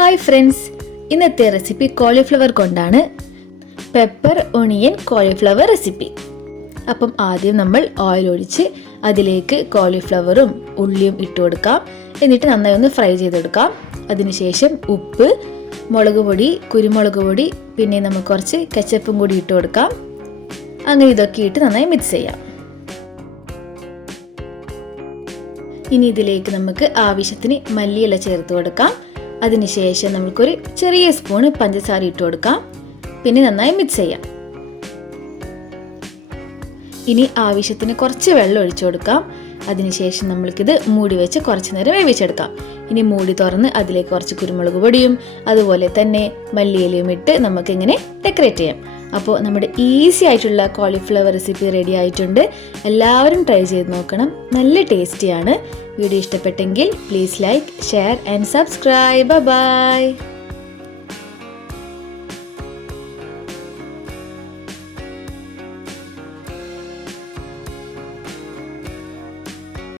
Hi friends, ഇന്നത്തെ recipe cauliflower കൊണ്ടാണ്. Pepper onion cauliflower recipe. അപ്പം ആദ്യം നമ്മൾ ഓയിൽ ഒഴിച്ച് അതിലേക്ക് കോളിഫ്ലവറും ഉള്ളിയും ഇട്ട് കൊടുക്കാം. എന്നിട്ട് നന്നായി ഒന്ന് ഫ്രൈ ചെയ്തെടുക്കാം. അതിനുശേഷം ഉപ്പ്, മുളക് പൊടി, കുരുമുളക് പൊടി, പിന്നെ നമുക്ക് കുറച്ച് കെച്ചപ്പും കൂടി ഇട്ട് കൊടുക്കാം. അങ്ങനെ ഇതൊക്കെ ഇട്ട് നന്നായി മിക്സ് ചെയ്യാം. ഇനി ഇതിലേക്ക് നമുക്ക് ആവശ്യത്തിന് മല്ലിയില ചേർത്ത് കൊടുക്കാം. അതിനുശേഷം നമുക്കൊരു ചെറിയ സ്പൂണ് പഞ്ചസാര ഇട്ട് കൊടുക്കാം. പിന്നെ നന്നായി മിക്സ് ചെയ്യാം. ഇനി ആവശ്യത്തിന് കുറച്ച് വെള്ളം ഒഴിച്ചു കൊടുക്കാം. അതിനുശേഷം നമ്മൾക്കിത് മൂടി വെച്ച് കുറച്ച് നേരം വേവിച്ചെടുക്കാം. ഇനി മൂടി തുറന്ന് അതിലേക്ക് കുറച്ച് കുരുമുളക് പൊടിയും അതുപോലെ തന്നെ മല്ലിയിലയും ഇട്ട് നമുക്കിങ്ങനെ ഡെക്കറേറ്റ് ചെയ്യാം. അപ്പോൾ നമ്മുടെ ഈസി ആയിട്ടുള്ള കോളിഫ്ലവർ റെസിപ്പി റെഡി ആയിട്ടുണ്ട്. എല്ലാവരും ട്രൈ ചെയ്ത് നോക്കണം. നല്ല ടേസ്റ്റിയാണ്. വീഡിയോ ഇഷ്ടപ്പെട്ടെങ്കിൽ please like, share and subscribe. By.